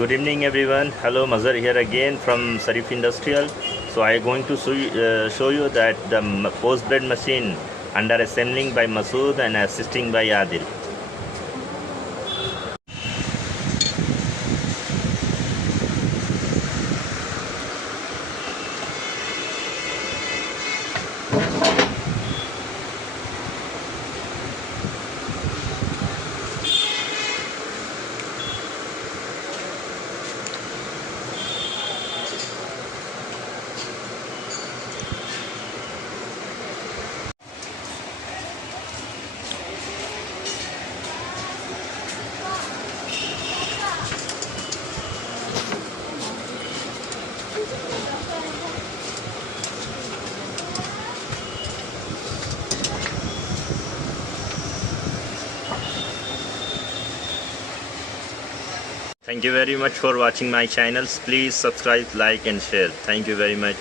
Good evening everyone. Hello, Mazhar here again from Sarif Industrial. So I am going to show you that the post bread machine under assembling by Masood and assisting by Adil. Thank you very much for watching my channels. Please subscribe, like and share. Thank you very much.